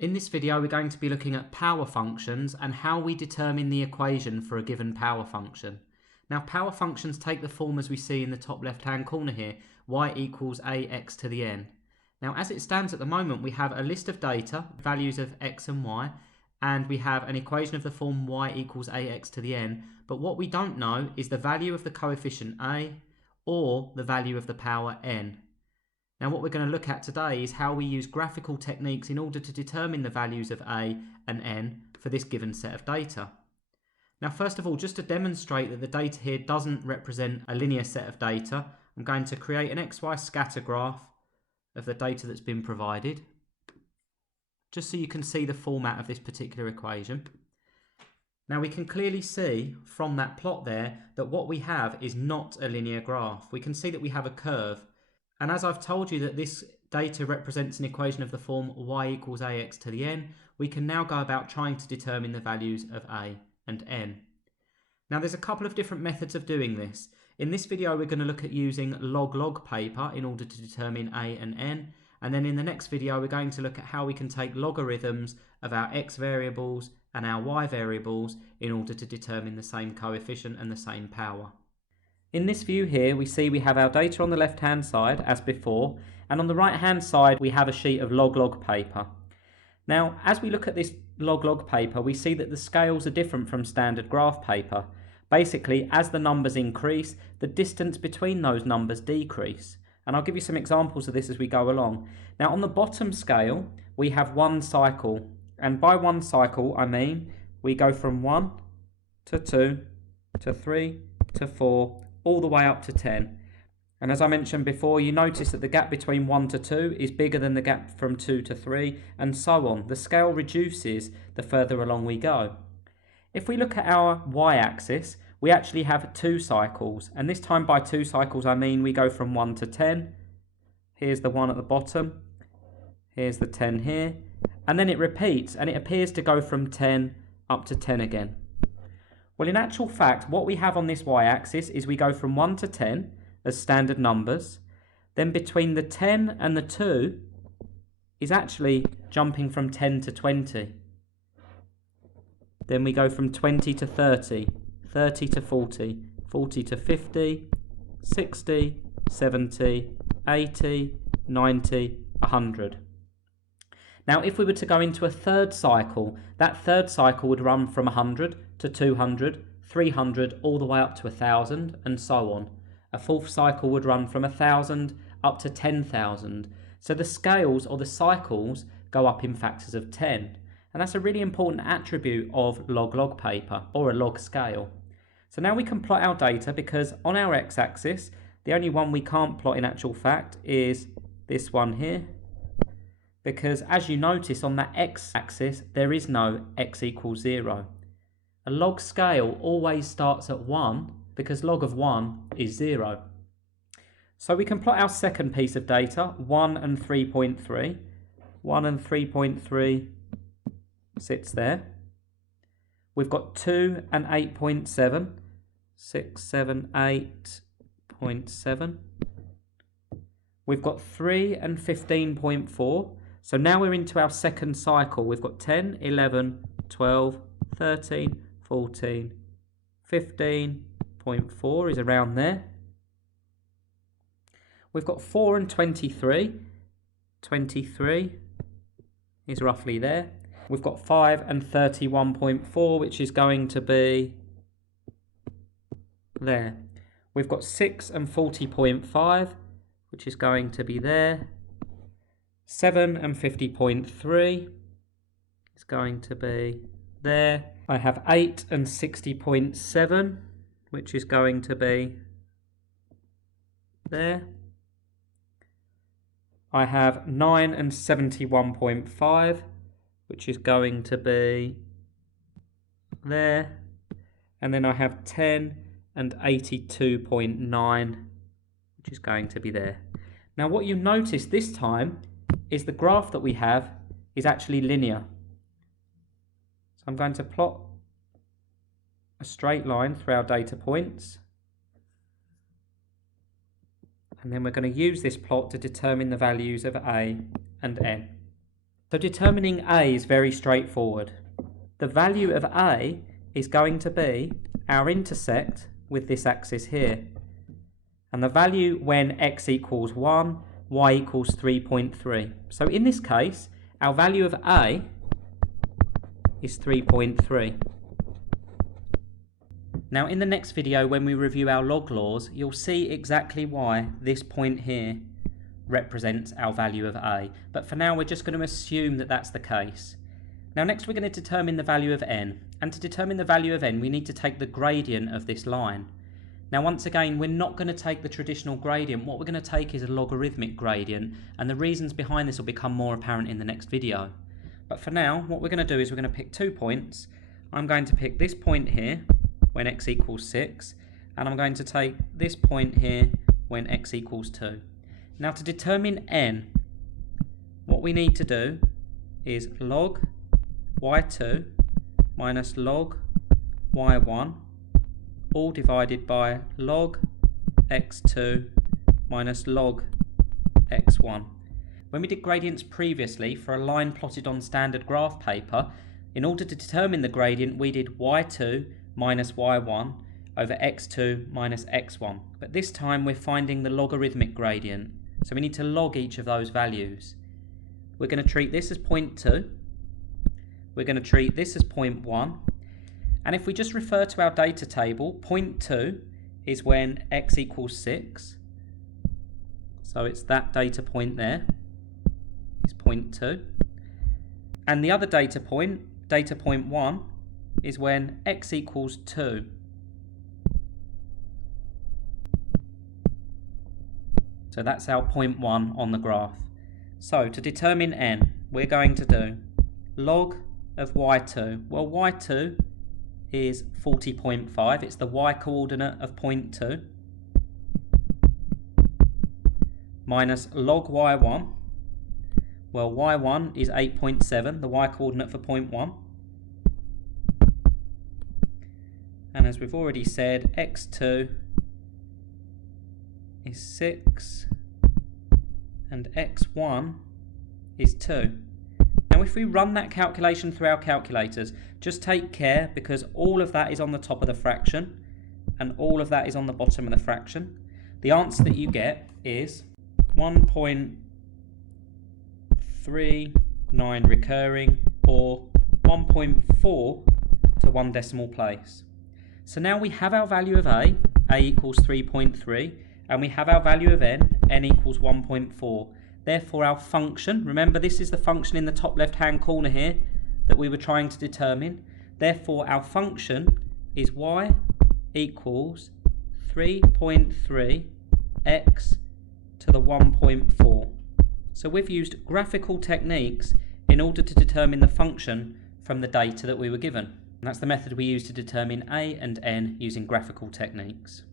In this video, we're going to be looking at power functions and how we determine the equation for a given power function. Now, power functions take the form as we see in the top left-hand corner here, y equals ax to the n. Now, as it stands at the moment, we have a list of data, values of x and y, and we have an equation of the form y equals ax to the n, but what we don't know is the value of the coefficient a or the value of the power n. Now what we're going to look at today is how we use graphical techniques in order to determine the values of a and n for this given set of data. Now first of all, just to demonstrate that the data here doesn't represent a linear set of data, I'm going to create an XY scatter graph of the data that's been provided, just so you can see the format of this particular equation. Now we can clearly see from that plot there that what we have is not a linear graph. We can see that we have a curve. And as I've told you that this data represents an equation of the form y equals ax to the n, we can now go about trying to determine the values of a and n. Now there's a couple of different methods of doing this. In this video we're going to look at using log-log paper in order to determine a and n, and then in the next video we're going to look at how we can take logarithms of our x variables and our y variables in order to determine the same coefficient and the same power. In this view here, we see we have our data on the left-hand side, as before, and on the right-hand side, we have a sheet of log-log paper. Now, as we look at this log-log paper, we see that the scales are different from standard graph paper. Basically, as the numbers increase, the distance between those numbers decrease. And I'll give you some examples of this as we go along. Now, on the bottom scale, we have one cycle. And by one cycle, I mean we go from 1 to 2 to 3 to 4, all the way up to 10. And as I mentioned before, you notice that the gap between 1 to 2 is bigger than the gap from 2 to 3, and so on. The scale reduces the further along we go. If we look at our y-axis, we actually have 2 cycles, and this time by 2 cycles I mean we go from 1 to 10. Here's the 1 at the bottom, here's the 10 here, and then it repeats, and it appears to go from 10 up to 10 again. Well, in actual fact, what we have on this y-axis is we go from 1 to 10 as standard numbers. Then between the 10 and the 2 is actually jumping from 10 to 20. Then we go from 20 to 30, 30 to 40, 40 to 50, 60, 70, 80, 90, 100. Now, if we were to go into a third cycle, that third cycle would run from 100 to 200, 300, all the way up to 1,000, and so on. A fourth cycle would run from 1,000 up to 10,000. So the scales or the cycles go up in factors of 10. And that's a really important attribute of log-log paper, or a log scale. So now we can plot our data, because on our x-axis, the only one we can't plot in actual fact is this one here. Because as you notice on that x-axis, there is no x equals 0. A log scale always starts at 1 because log of 1 is 0. So we can plot our second piece of data, 1 and 3.3. 1 and 3.3 sits there. We've got 2 and 8.7. 6, 7, 8.7. We've got 3 and 15.4. So now we're into our second cycle. We've got 10, 11, 12, 13, 14, 15.4 is around there. We've got 4 and 23. 23 is roughly there. We've got 5 and 31.4, which is going to be there. We've got 6 and 40.5, which is going to be there. 7 and 50.3 is going to be there. I have 8 and 60.7, which is going to be there. I have 9 and 71.5, which is going to be there. And then I have 10 and 82.9, which is going to be there. Now what you notice this time is the graph that we have is actually linear. So I'm going to plot a straight line through our data points. And then we're going to use this plot to determine the values of a and n. So determining A is very straightforward. The value of A is going to be our intersect with this axis here. And the value when x equals 1, y equals 3.3. So in this case, our value of A is 3.3. Now in the next video, when we review our log laws, you'll see exactly why this point here represents our value of A. But for now, we're just going to assume that that's the case. Now next we're going to determine the value of n. And to determine the value of n, we need to take the gradient of this line. Now once again, we're not going to take the traditional gradient. What we're going to take is a logarithmic gradient, and the reasons behind this will become more apparent in the next video. But for now, what we're going to do is we're going to pick 2 points. I'm going to pick this point here when x equals 6, and I'm going to take this point here when x equals 2. Now to determine n, what we need to do is log y2 minus log y1 all divided by log x2 minus log x1. When we did gradients previously for a line plotted on standard graph paper, in order to determine the gradient we did y2 minus y1 over x2 minus x1. But this time we're finding the logarithmic gradient, so we need to log each of those values. We're going to treat this as 0.2, we're going to treat this as 0.1, and if we just refer to our data table, 0.2 is when x equals 6, so it's that data point there, is 0.2, and the other data point 1, is when x equals 2. So that's our 0.1 on the graph. So to determine n, we're going to do log of y2. Well, y2 is 40.5. It's the y coordinate of 0.2. Minus log y1. Well, y1 is 8.7, the y coordinate for 0.1. And as we've already said, x2 is 6 and x1 is 2. Now if we run that calculation through our calculators, just take care because all of that is on the top of the fraction and all of that is on the bottom of the fraction. The answer that you get is 1.39 recurring, or 1.4 to 1 decimal place. So now we have our value of A equals 3.3, and we have our value of n equals 1.4. Therefore our function, remember this is the function in the top left hand corner here that we were trying to determine, therefore our function is y equals 3.3 x to the 1.4. So we've used graphical techniques in order to determine the function from the data that we were given. And that's the method we use to determine A and n using graphical techniques.